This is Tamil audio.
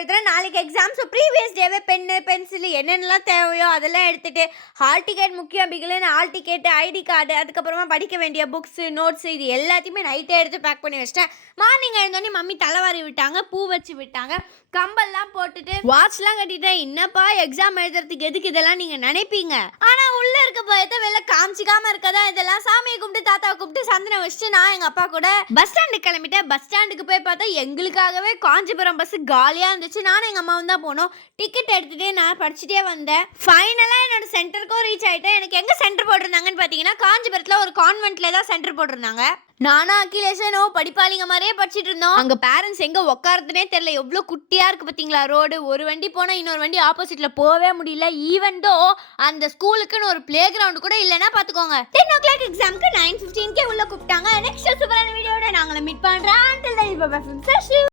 எழுதுறேன், நாளைக்கு எக்ஸாம். ஸோ ப்ரீவியஸ் டேவே பென்னு பென்சில் என்னென்னலாம் தேவையோ அதெல்லாம் எடுத்துகிட்டு, ஹால் டிக்கெட் முக்கியம் பிகிலன்னு ஹால் டிக்கெட்டு, ஐடி கார்டு, அதுக்கப்புறமா படிக்க வேண்டிய புக்ஸு, நோட்ஸு இது எல்லாத்தையுமே நைட்டே எடுத்து பேக் பண்ணி வச்சிட்டேன். மார்னிங் எழுந்தோடனே மம்மி தலைவாரி விட்டாங்க, பூ வச்சு விட்டாங்க, கம்பல்லாம் போட்டுட்டு வாட்ச்லாம் கட்டிட்டேன். என்னப்பா எக்ஸாம் எழுதுறதுக்கு எதுக்கு இதெல்லாம் நீங்கள் நினைப்பீங்க, ஆனால் உள்ளே இருக்க பயத்தை வெளில காமிச்சிக்காமல் இருக்கதா இதெல்லாம். சாமியை கும்பிட்டு தாத்தாவை கூப்பிட்டு சந்தனம் வச்சுட்டு நான் எங்கள் அப்பா கூட பஸ் ஸ்டாண்டுக்கு கிளம்பிட்டேன். பஸ் ஸ்டாண்டுக்கு போய் பார்த்தா எங்களுக்காகவே காஞ்சிபுரம் பஸ் காலியாக இருந்துச்சு. நானும் எங்கள் அம்மாவும் தான் போனோம். டிக்கெட் எடுத்துகிட்டே நான் படிச்சுட்டே வந்தேன். ஃபைனலாக என்னோட சென்டருக்கும் ரீச் ஆகிட்டேன். எனக்கு எங்கே சென்டர் போட்டிருந்தாங்கன்னு பார்த்தீங்கன்னா, காஞ்சிபுரத்தில் ஒரு கான்வென்ட்டில் தான் சென்டர் போட்டிருந்தாங்க. நானும் அகிலேஷனோ படிப்பாளிங்க மாதிரியே படிச்சுட்டு இருந்தோம். அங்கே பேரண்ட்ஸ் எங்கே உட்காருதுனே தெரியல. எவ்வளோ குட்டியாக இருக்குது பார்த்தீங்களா ரோடு. ஒரு வண்டி போனால் இன்னொரு வண்டி ஆப்போசிட்டில் போகவே முடியல. ஈவென்டோ அந்த ஸ்கூலுக்குன்னு ஒரு பிளே கிரவுண்டு கூட இல்லைன்னா பார்த்துக்கோங்க. 10 o'clock எக்ஸாமுக்கு 9:15 உள்ள கூப்பிட்டாங்க. நெக்ஸ்ட் சூப்பரான வீடியோட நாங்களை மீட் பண்ணுறேன்.